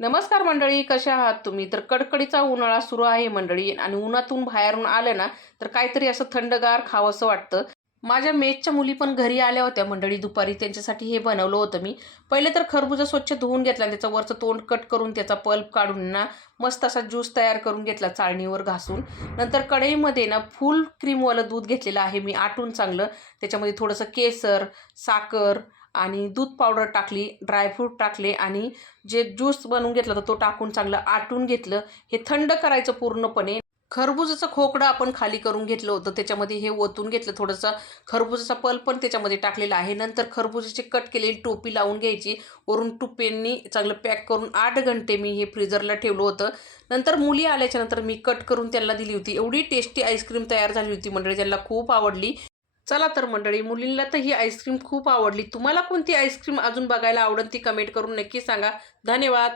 नमस्कार मंडळी, कशा आहात तुम्ही? तर कडकडीचा उन्हाळा सुरू आहे मंडळी आणि उन्हातून बाहेरून आले ना तर काहीतरी असं थंडगार खावंसं वाटतं. माझ्या मेसच्या मुली पण घरी आल्या होत्या मंडळी दुपारी. त्यांच्यासाठी हे बनवलं होतं मी. पहिले तर खरबुजा स्वच्छ धुवून घेतला आणि त्याचं वरचं तोंड कट करून त्याचा पल्प काढून ना मस्त असा ज्यूस तयार करून घेतला चाळणीवर घासून. नंतर कढईमध्ये ना फुल क्रीमवालं दूध घेतलेलं आहे मी आटून चांगलं. त्याच्यामध्ये थोडंसं केसर, साखर आणि दूध पावडर टाकली, ड्रायफ्रूट टाकले आणि जे ज्यूस बनवून घेतला होता तो टाकून चांगलं आटून घेतलं. हे थंड करायचं पूर्णपणे. खरबुजाचं खोकडं आपण खाली करून घेतलं होतं, त्याच्यामध्ये हे ओतून घेतलं. थोडंसं खरबुजाचा पल्प पण त्याच्यामध्ये टाकलेला आहे. नंतर खरबुजाची कट केलेली टोपी लावून घ्यायची. वरून टुप्प्यांनी चांगलं पॅक करून 8 घंटे मी हे फ्रीजरला ठेवलं होतं. नंतर मुली आल्याच्या नंतर मी कट करून त्यांना दिली होती. एवढी टेस्टी आईस्क्रीम तयार झाली होती मंडळी, त्यांना खूप आवडली. चला तर मंडळी, मुलींना तर ही आईस्क्रीम खूप आवडली. तुम्हाला कोणती आईस्क्रीम अजून बघायला आवडेल ती कमेंट करून नक्की सांगा. धन्यवाद.